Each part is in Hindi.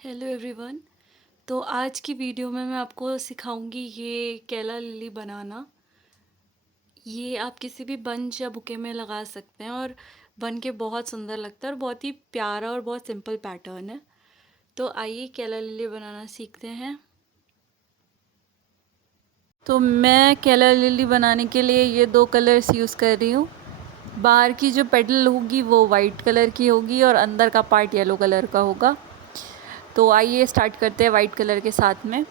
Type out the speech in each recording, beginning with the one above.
Hello everyone. तो आज की वीडियो में मैं आपको सिखाऊंगी ये केला लिली बनाना। ये आप किसी भी बंच या बुके में लगा सकते हैं और बन के बहुत सुंदर लगता है और बहुत ही प्यारा और बहुत सिंपल पैटर्न है। तो आइए केला लिली बनाना सीखते हैं। तो मैं केला लिली बनाने के लिए ये दो कलर्स यूज़ कर रही हूँ। बाहर की जो पेटल होगी वो वाइट कलर की होगी और अंदर का पार्ट येलो कलर का होगा। तो आइए स्टार्ट करते हैं वाइट कलर के साथ में।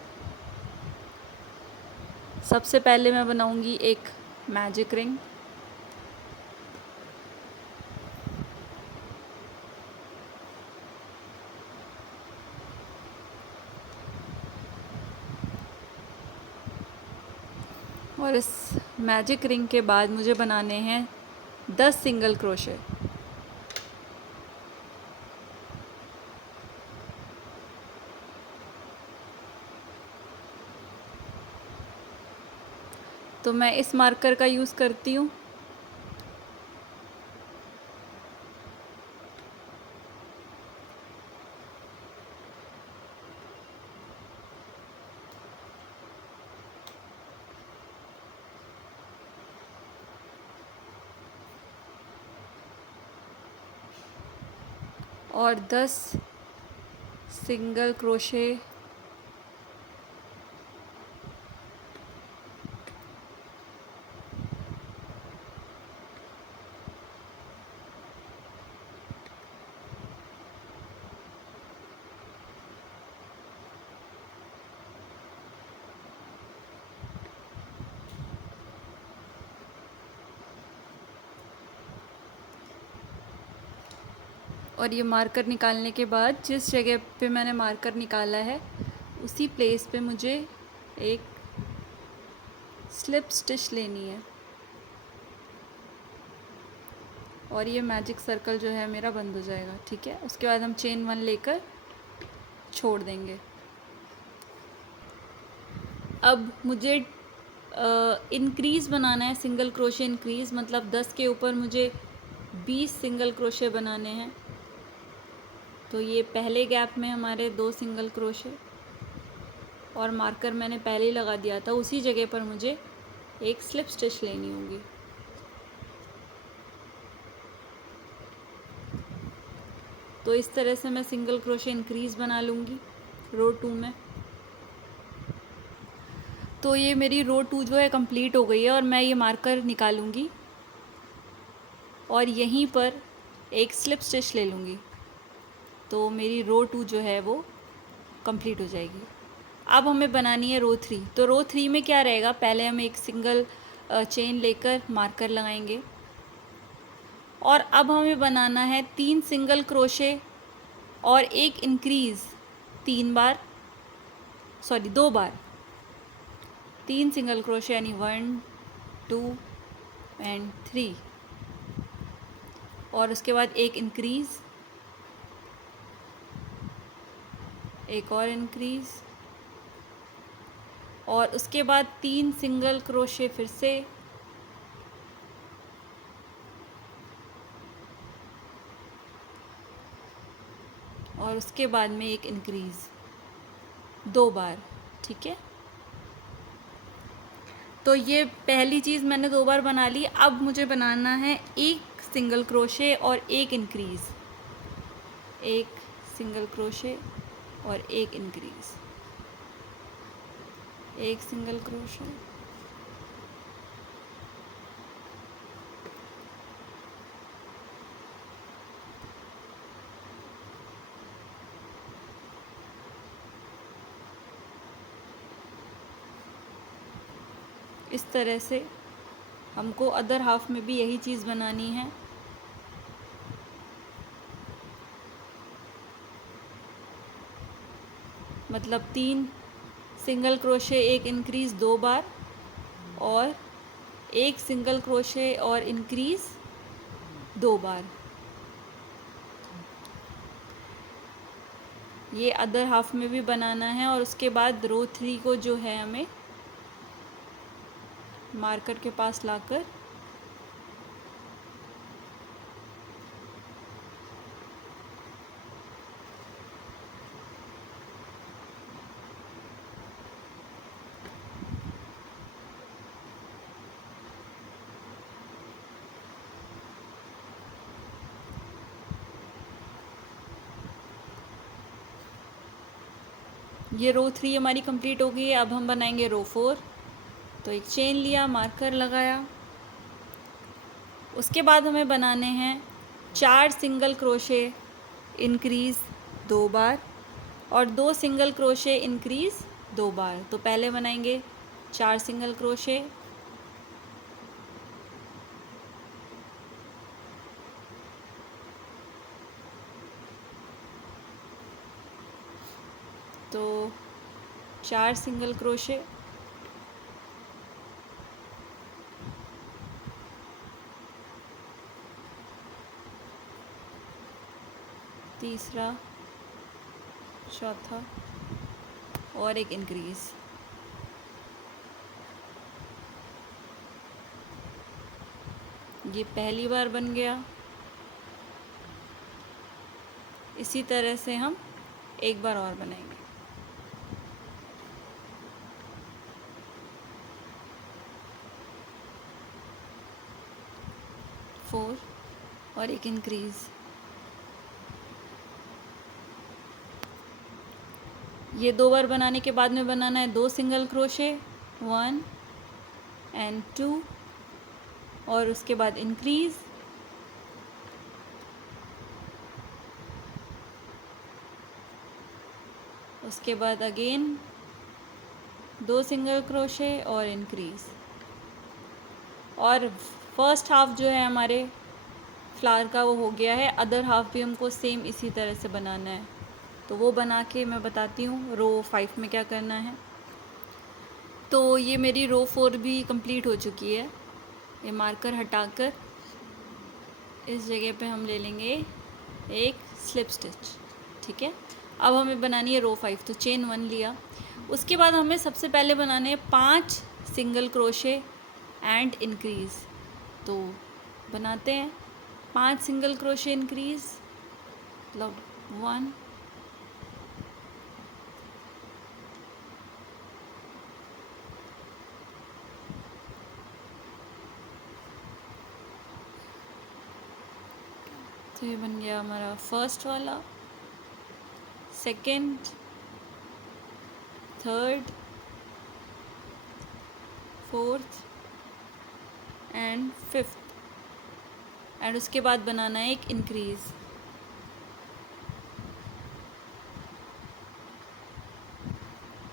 सबसे पहले मैं बनाऊंगी एक मैजिक रिंग। और इस मैजिक रिंग के बाद मुझे बनाने हैं 10 सिंगल क्रोशे। तो मैं इस मार्कर का यूज़ करती हूँ। और 10 सिंगल क्रोशे और ये मार्कर निकालने के बाद जिस जगह पे मैंने मार्कर निकाला है उसी प्लेस पे मुझे एक स्लिप स्टिच लेनी है और ये मैजिक सर्कल जो है मेरा बंद हो जाएगा। ठीक है, उसके बाद हम चेन 1 लेकर छोड़ देंगे। अब मुझे इंक्रीज़ बनाना है, सिंगल क्रोशे इंक्रीज़, मतलब 10 के ऊपर मुझे 20 सिंगल क्रोशे बनाने हैं। तो ये पहले गैप में हमारे 2 सिंगल क्रोशे और मार्कर मैंने पहले ही लगा दिया था, उसी जगह पर मुझे एक स्लिप स्टिच लेनी होगी। तो इस तरह से मैं सिंगल क्रोशे इंक्रीज़ बना लूँगी रो 2 में। तो ये मेरी रो 2 जो है कंप्लीट हो गई है और मैं ये मार्कर निकालूँगी और यहीं पर एक स्लिप स्टिच ले लूँगी। तो मेरी रो 2 जो है वो कंप्लीट हो जाएगी। अब हमें बनानी है रो 3। तो रो 3 में क्या रहेगा, पहले हम एक सिंगल चेन लेकर मार्कर लगाएंगे और अब हमें बनाना है 3 सिंगल क्रोशे और एक इंक्रीज़ 3 बार, सॉरी 2 बार। 3 सिंगल क्रोशे यानी 1 2 एंड 3 और उसके बाद एक इंक्रीज़, एक और इंक्रीज़ और उसके बाद 3 सिंगल क्रोशे फिर से और उसके बाद में एक इंक्रीज़ 2 बार। ठीक है, तो ये पहली चीज़ मैंने 2 बार बना ली। अब मुझे बनाना है एक सिंगल क्रोशे और एक इंक्रीज़, एक सिंगल क्रोशे और एक इंक्रीज़, एक सिंगल क्रोशे इस तरह से हमको अदर हाफ में भी यही चीज़ बनानी है। मतलब 3 सिंगल क्रोशे एक इंक्रीज़ 2 बार और एक सिंगल क्रोशे और इंक्रीज़ 2 बार। ये अदर हाफ में भी बनाना है और उसके बाद रो 3 को जो है हमें मार्कर के पास लाकर ये रो 3 हमारी कंप्लीट हो गई है। अब हम बनाएंगे रो 4। तो एक चेन लिया, मार्कर लगाया, उसके बाद हमें बनाने हैं 4 सिंगल क्रोशे इंक्रीज़ 2 बार और 2 सिंगल क्रोशे इंक्रीज़ 2 बार। तो पहले बनाएंगे 4 सिंगल क्रोशे, तो 4 सिंगल क्रोशे, तीसरा, चौथा और एक इंक्रीज़। ये पहली बार बन गया। इसी तरह से हम एक बार और बनाएंगे। फोर और एक इंक्रीज़। ये 2 बार बनाने के बाद में बनाना है 2 सिंगल क्रोशे, 1 एंड 2 और उसके बाद इंक्रीज़, उसके बाद अगेन 2 सिंगल क्रोशे और इंक्रीज़। और फर्स्ट हाफ जो है हमारे फ्लावर का वो हो गया है। अदर हाफ भी हमको सेम इसी तरह से बनाना है। तो वो बना के मैं बताती हूँ रो 5 में क्या करना है। तो ये मेरी रो 4 भी कंप्लीट हो चुकी है। ये मार्कर हटाकर इस जगह पे हम ले लेंगे एक स्लिप स्टिच, ठीक है। अब हमें बनानी है रो 5। तो चेन 1 लिया, उसके बाद हमें सबसे पहले बनाने हैं 5 सिंगल क्रोशे एंड इंक्रीज़। तो बनाते हैं 5 सिंगल क्रोशे इंक्रीज़, मतलब 1 तो ये बन गया हमारा फर्स्ट वाला, second, third, fourth and fifth. And उसके बाद बनाना है एक इंक्रीज़।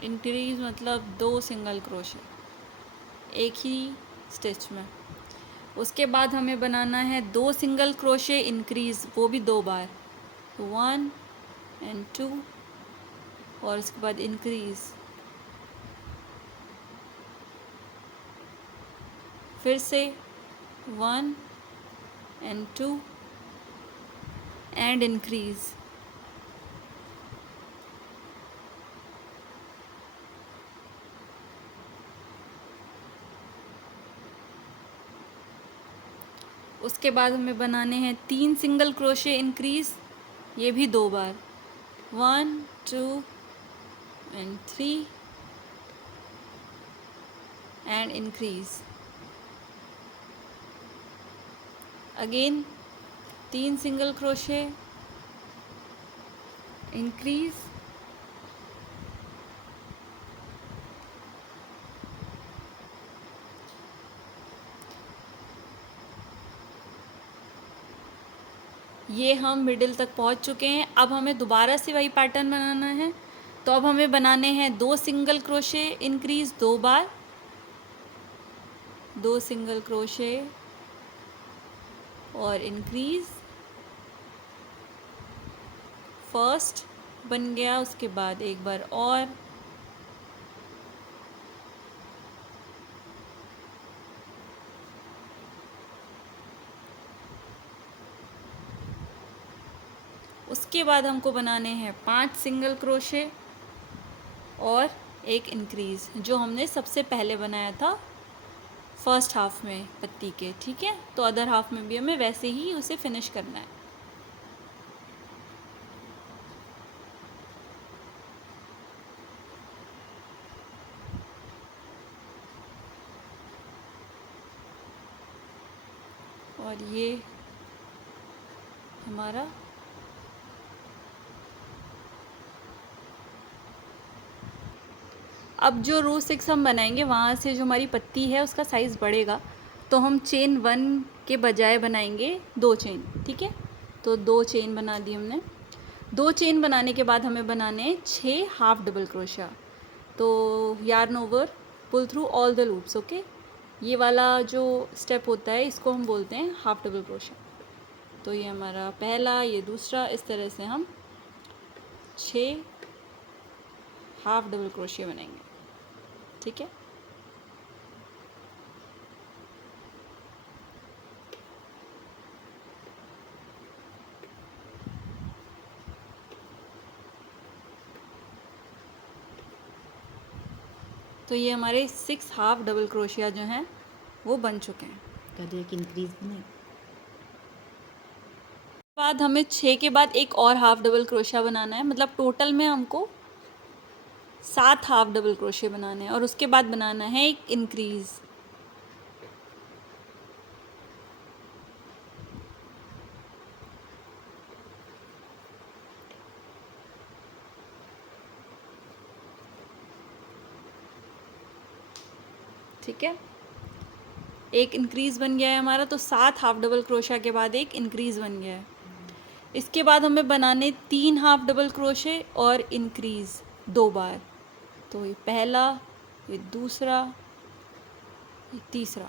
इंक्रीज़ मतलब 2 सिंगल क्रोशे एक ही स्टिच में। उसके बाद हमें बनाना है 2 सिंगल क्रोशे इंक्रीज़, वो भी 2 बार, 1 एंड 2 और उसके बाद इंक्रीज़, फिर से 1 एंड 2 एंड इंक्रीज़। उसके बाद हमें बनाने हैं 3 सिंगल क्रोशे इंक्रीज़, ये भी 2 बार, 1 2 and 3 and increase. Again 3 single crochet increase, ये हम मिडिल तक पहुंच चुके हैं। अब हमें दोबारा से वही पैटर्न बनाना है। तो अब हमें बनाने हैं 2 सिंगल क्रोशे इंक्रीज़ 2 बार, 2 सिंगल क्रोशे और इंक्रीज़, फर्स्ट बन गया, उसके बाद एक बार और, उसके बाद हमको बनाने हैं 5 सिंगल क्रोशे और एक इंक्रीज़ जो हमने सबसे पहले बनाया था फर्स्ट हाफ में पत्ती के, ठीक है। तो अदर हाफ में भी हमें वैसे ही उसे फिनिश करना है। और ये हमारा अब जो रो 6 हम बनाएंगे वहाँ से जो हमारी पत्ती है उसका साइज़ बढ़ेगा, तो हम चेन 1 के बजाय बनाएंगे 2 चेन, ठीक है। तो 2 चेन बना दी हमने। 2 चेन बनाने के बाद हमें बनाने 6 हाफ डबल क्रोशिया। तो yarn over, pull through all the loops, okay. ये वाला जो स्टेप होता है इसको हम बोलते हैं हाफ डबल क्रोशिया। तो ये हमारा पहला, ये दूसरा, इस तरह से हम 6 हाफ डबल क्रोशिया बनाएंगे, ठीक है। तो ये हमारे 6 हाफ डबल क्रोशिया जो हैं वो बन चुके हैं। कभी एक इंक्रीज बने। बाद हमें 6 के बाद एक और हाफ डबल क्रोशिया बनाना है, मतलब टोटल में हमको 7 हाफ डबल क्रोशिया बनाने हैं, और उसके बाद बनाना है एक इंक्रीज़। ठीक है, एक इंक्रीज़ बन गया है हमारा, तो 7 हाफ डबल क्रोशिया के बाद एक इंक्रीज़ बन गया है। इसके बाद हमें बनाने 3 हाफ डबल क्रोशे और इंक्रीज़ 2 बार। तो ये पहला, ये दूसरा, ये तीसरा,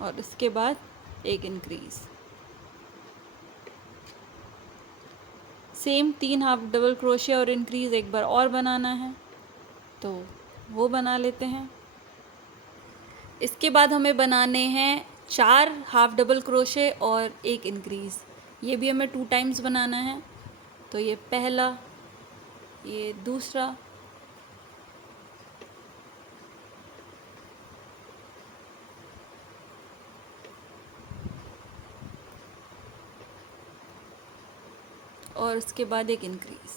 और इसके बाद एक increase. Same 3 half double crochet और इंक्रीज़ एक बार और बनाना है, तो वो बना लेते हैं। इसके बाद हमें बनाने हैं 4 हाफ डबल क्रोशे और एक इंक्रीज़। ये भी हमें 2 टाइम्स बनाना है। तो ये पहला, ये दूसरा, और उसके बाद एक इंक्रीज़।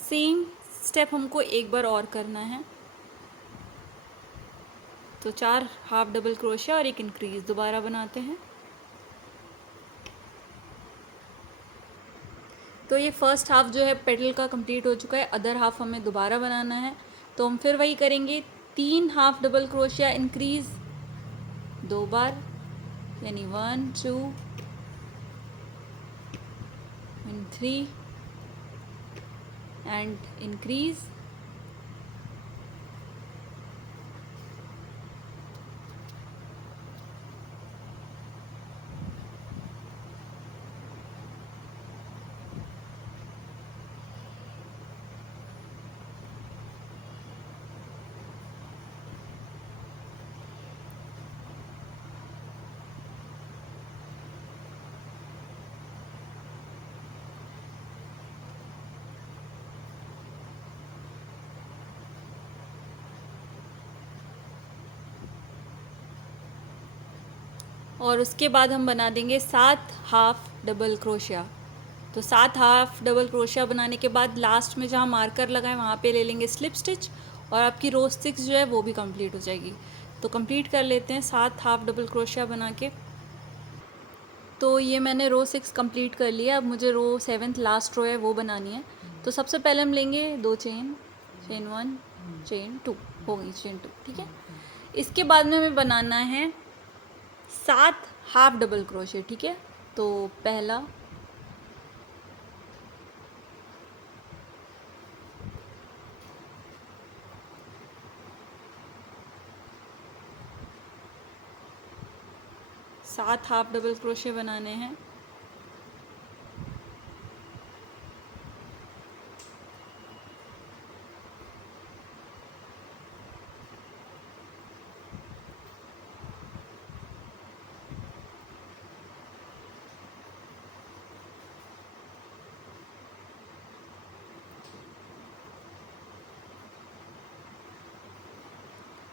सेम स्टेप हमको एक बार और करना है। तो 4 हाफ डबल क्रोशिया और एक इंक्रीज़ दोबारा बनाते हैं। तो ये फर्स्ट हाफ जो है पेटल का कंप्लीट हो चुका है, अदर हाफ हमें दोबारा बनाना है। तो हम फिर वही करेंगे, 3 हाफ डबल क्रोशिया इंक्रीज़ 2 बार, यानी 1 2 and 3 and increase, और उसके बाद हम बना देंगे 7 हाफ डबल क्रोशिया। तो 7 हाफ डबल क्रोशिया बनाने के बाद लास्ट में जहाँ मार्कर लगाए वहाँ पे ले लेंगे स्लिप स्टिच, और आपकी रो 6 जो है वो भी कंप्लीट हो जाएगी। तो कंप्लीट कर लेते हैं 7 हाफ डबल क्रोशिया बना के। तो ये मैंने रो 6 कंप्लीट कर लिया। अब मुझे रो 7th लास्ट रो है वो बनानी है। तो सबसे पहले हम लेंगे 2 चेन, चेन 1 चेन 2, हो गई चेन 2, ठीक है। इसके बाद में हमें बनाना है 7 हाफ डबल क्रोशे, ठीक है। तो पहला, 7 हाफ डबल क्रोशे बनाने हैं।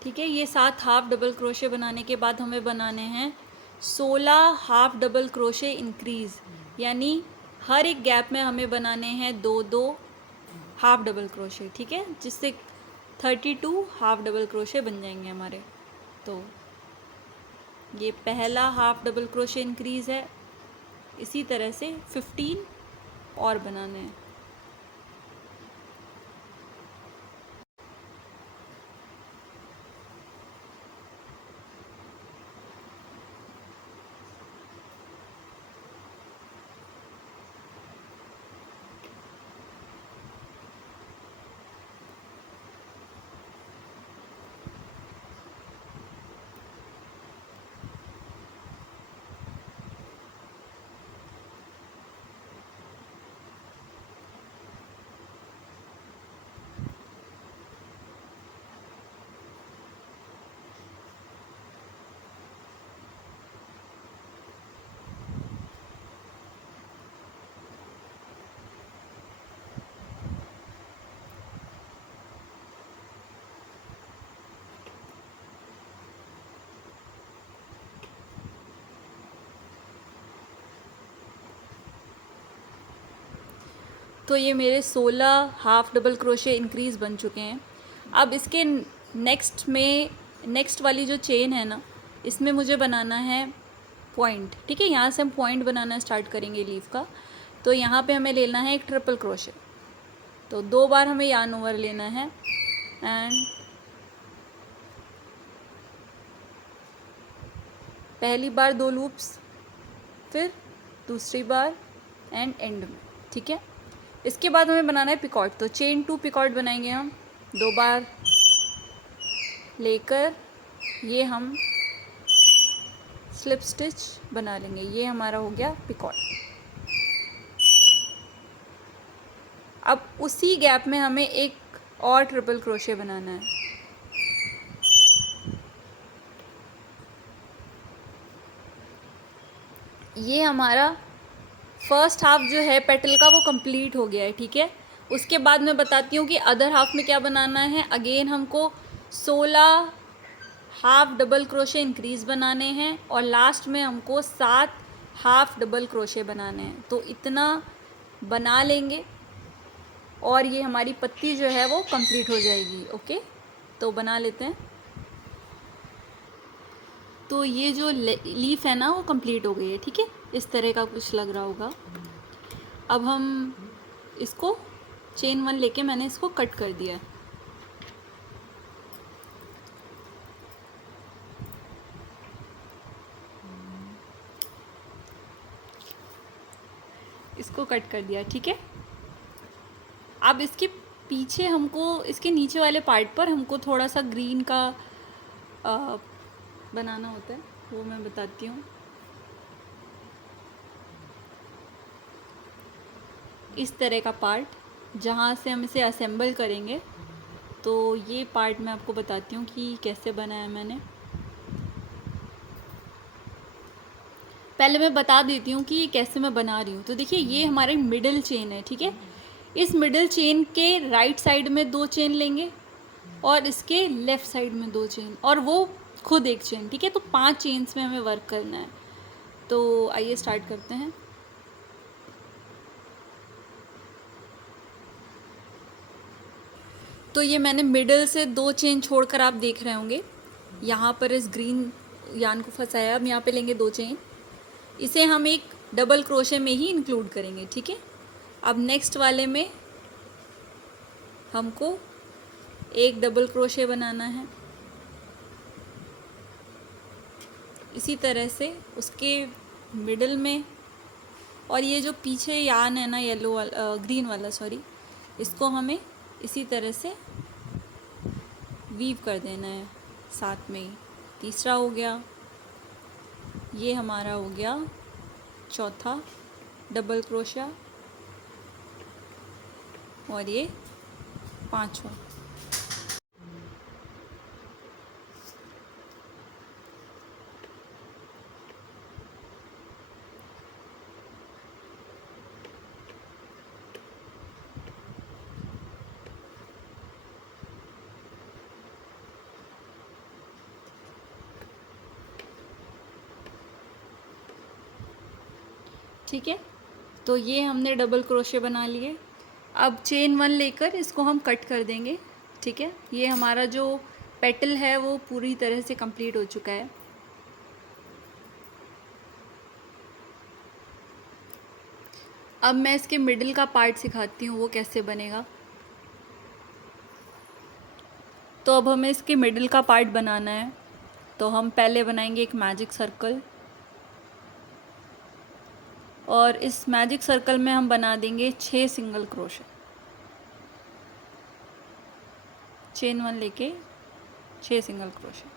ठीक है, ये 7 हाफ डबल क्रोशे बनाने के बाद हमें बनाने हैं 16 हाफ डबल क्रोशे इंक्रीज़, यानी हर एक गैप में हमें बनाने हैं 2-2 हाफ डबल क्रोशे, ठीक है, जिससे 32 हाफ डबल क्रोशे बन जाएंगे हमारे। तो ये पहला हाफ डबल क्रोशे इंक्रीज़ है। इसी तरह से 15 और बनाने हैं। तो ये मेरे 16 हाफ डबल क्रोशे इंक्रीज़ बन चुके हैं। अब इसके नेक्स्ट वाली जो चेन है ना, इसमें मुझे बनाना है पॉइंट। ठीक है, यहाँ से हम पॉइंट बनाना स्टार्ट करेंगे लीफ का। तो यहाँ पे हमें लेना है एक ट्रिपल क्रोशे। तो 2 बार हमें यार्न ओवर लेना है एंड पहली बार 2 लूप्स, फिर दूसरी बार एंड एंड में। ठीक है, इसके बाद हमें बनाना है पिकॉट। तो चेन 2 पिकॉट बनाएंगे हम 2 बार लेकर, ये हम स्लिप स्टिच बना लेंगे। ये हमारा हो गया पिकॉट। अब उसी गैप में हमें एक और ट्रिपल क्रोशे बनाना है। ये हमारा फर्स्ट हाफ जो है पेटल का वो कंप्लीट हो गया है। ठीक है, उसके बाद मैं बताती हूँ कि अदर हाफ में क्या बनाना है। अगेन हमको 16 हाफ डबल क्रोशे इंक्रीज़ बनाने हैं और लास्ट में हमको 7 हाफ डबल क्रोशे बनाने हैं। तो इतना बना लेंगे और ये हमारी पत्ती जो है वो कंप्लीट हो जाएगी। ओके, तो बना लेते हैं। तो ये जो लीफ है ना वो कंप्लीट हो गई है। ठीक है, इस तरह का कुछ लग रहा होगा। अब हम इसको चेन 1 लेके मैंने इसको कट कर दिया है। इसको कट कर दिया। ठीक है, अब इसके पीछे हमको, इसके नीचे वाले पार्ट पर हमको थोड़ा सा ग्रीन का बनाना होता है, वो मैं बताती हूँ। इस तरह का पार्ट जहाँ से हम इसे असेंबल करेंगे, तो ये पार्ट मैं आपको बताती हूँ कि कैसे बनाया मैंने। पहले मैं बता देती हूँ कि कैसे मैं बना रही हूँ। तो देखिए, ये हमारी मिडिल चेन है। ठीक है, इस मिडिल चेन के राइट साइड में 2 चेन लेंगे और इसके लेफ़्ट साइड में 2 चेन और वो खुद एक चेन। ठीक है, तो 5 चेन्स में हमें वर्क करना है। तो आइए स्टार्ट करते हैं। तो ये मैंने मिडल से 2 चेन छोड़कर, आप देख रहे होंगे यहाँ पर इस ग्रीन यान को फंसाया। अब यहाँ पे लेंगे 2 चेन, इसे हम एक डबल क्रोशे में ही इंक्लूड करेंगे। ठीक है, अब नेक्स्ट वाले में हमको एक डबल क्रोशे बनाना है। इसी तरह से उसके मिडल में, और ये जो पीछे यान है ना येलो वाला, ग्रीन वाला सॉरी, इसको हमें इसी तरह से वीव कर देना है साथ में ही। तीसरा हो गया, ये हमारा हो गया चौथा डबल क्रोशा, और ये 5वां। ठीक है, तो ये हमने डबल क्रोशे बना लिए। अब चेन 1 लेकर इसको हम कट कर देंगे। ठीक है, ये हमारा जो पेटल है वो पूरी तरह से कंप्लीट हो चुका है। अब मैं इसके मिडिल का पार्ट सिखाती हूँ वो कैसे बनेगा। तो अब हमें इसके मिडिल का पार्ट बनाना है। तो हम पहले बनाएंगे एक मैजिक सर्कल, और इस मैजिक सर्कल में हम बना देंगे 6 सिंगल क्रोशे। चेन 1 लेके 6 सिंगल क्रोशे।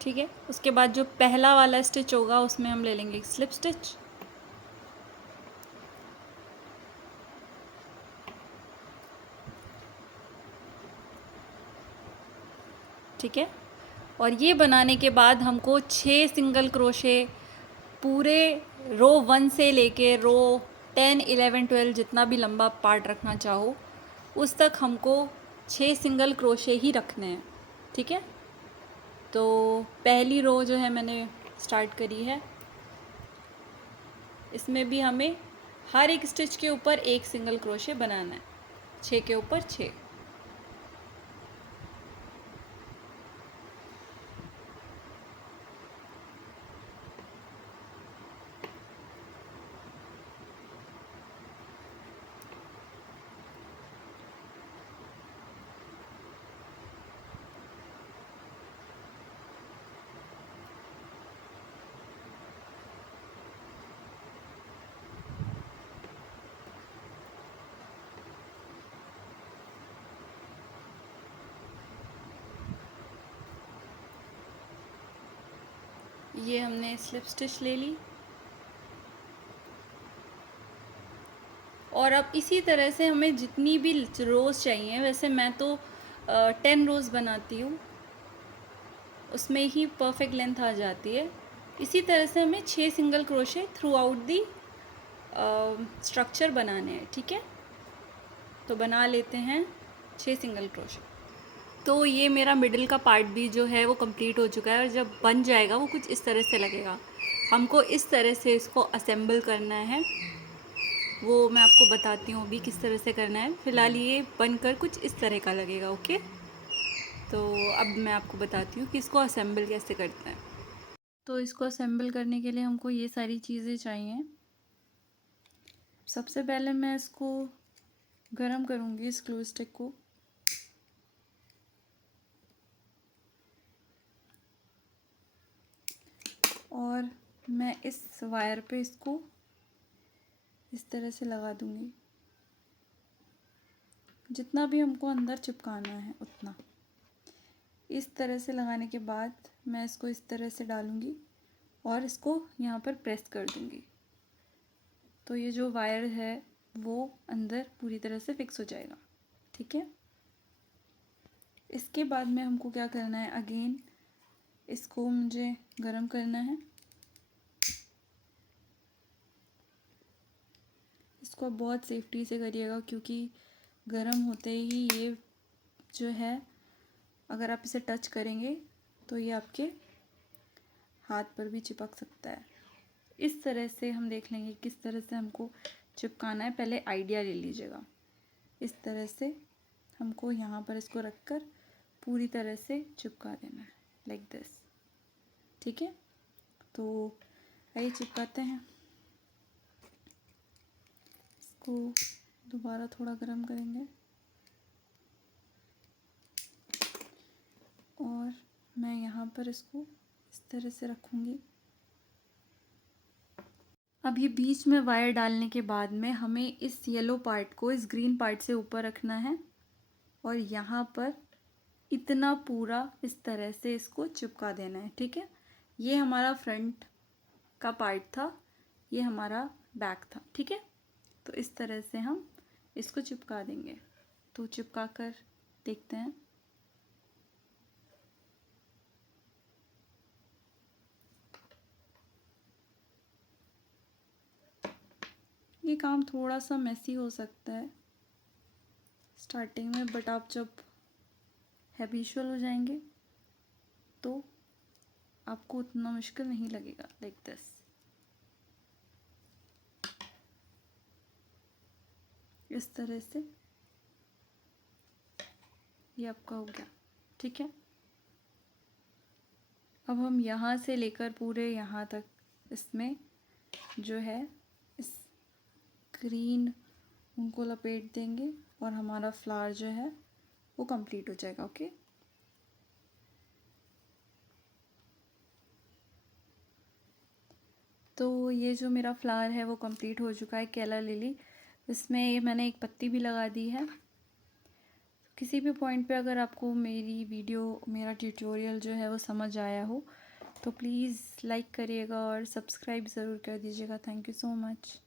ठीक है, उसके बाद जो पहला वाला स्टिच होगा उसमें हम ले लेंगे एक स्लिप स्टिच। ठीक है, और ये बनाने के बाद हमको 6 सिंगल क्रोशे पूरे रो 1 से लेके रो 10, 11, 12 जितना भी लंबा पार्ट रखना चाहो उस तक हमको 6 सिंगल क्रोशे ही रखने हैं। ठीक है, तो पहली रो जो है मैंने स्टार्ट करी है, इसमें भी हमें हर एक स्टिच के ऊपर एक सिंगल क्रोशे बनाना है, 6 के ऊपर 6। ये हमने स्लिप स्टिच ले ली, और अब इसी तरह से हमें जितनी भी रोज़ चाहिए, वैसे मैं तो 10 रोज़ बनाती हूँ, उसमें ही परफेक्ट लेंथ आ जाती है। इसी तरह से हमें 6 single crochet through out the structure बनाने हैं। ठीक है, तो बना लेते हैं 6 सिंगल क्रोशे। तो ये मेरा मिडिल का पार्ट भी जो है वो कंप्लीट हो चुका है, और जब बन जाएगा वो कुछ इस तरह से लगेगा। हमको इस तरह से इसको असेंबल करना है, वो मैं आपको बताती हूँ अभी किस तरह से करना है। फ़िलहाल ये बनकर कुछ इस तरह का लगेगा। ओके, तो अब मैं आपको बताती हूँ कि इसको असेंबल कैसे करते हैं। तो इसको असेंबल करने के लिए हमको ये सारी चीज़ें चाहिए। सबसे पहले मैं इसको गरम करूँगी, इस ग्लू स्टिक को। और मैं इस वायर पे इसको इस तरह से लगा दूँगी, जितना भी हमको अंदर चिपकाना है उतना। इस तरह से लगाने के बाद मैं इसको इस तरह से डालूँगी और इसको यहाँ पर प्रेस कर दूँगी, तो ये जो वायर है वो अंदर पूरी तरह से फिक्स हो जाएगा। ठीक है, इसके बाद में हमको क्या करना है, अगेन इसको मुझे गरम करना है। इसको बहुत सेफ्टी से करिएगा, क्योंकि गरम होते ही ये जो है, अगर आप इसे टच करेंगे तो ये आपके हाथ पर भी चिपक सकता है। इस तरह से हम देख लेंगे किस तरह से हमको चिपकाना है, पहले आइडिया ले लीजिएगा। इस तरह से हमको यहाँ पर इसको रखकर पूरी तरह से चिपका देना है, लाइक दिस। ठीक है, तो आइए चिपकाते हैं। इसको दोबारा थोड़ा गर्म करेंगे, और मैं यहाँ पर इसको इस तरह से रखूँगी। अब ये बीच में वायर डालने के बाद में हमें इस येलो पार्ट को इस ग्रीन पार्ट से ऊपर रखना है, और यहाँ पर इतना पूरा इस तरह से इसको चिपका देना है। ठीक है, ये हमारा फ्रंट का पार्ट था, ये हमारा बैक था। ठीक है, तो इस तरह से हम इसको चिपका देंगे। तो चिपका कर देखते हैं। ये काम थोड़ा सा मेसी हो सकता है स्टार्टिंग में, बट आप जब हैबिचुअल हो जाएंगे तो आपको उतना मुश्किल नहीं लगेगा। Like this. इस तरह से ये आपका हो गया। ठीक है, अब हम यहाँ से लेकर पूरे यहाँ तक इसमें जो है इस ग्रीन उनको लपेट देंगे और हमारा फ्लावर जो है वो कंप्लीट हो जाएगा। ओके, तो ये जो मेरा फ्लावर है वो कंप्लीट हो चुका है, केला लिली। इसमें ये मैंने एक पत्ती भी लगा दी है। किसी भी पॉइंट पे अगर आपको मेरी वीडियो, मेरा ट्यूटोरियल जो है वो समझ आया हो तो प्लीज़ लाइक करिएगा और सब्सक्राइब ज़रूर कर दीजिएगा। Thank you so much.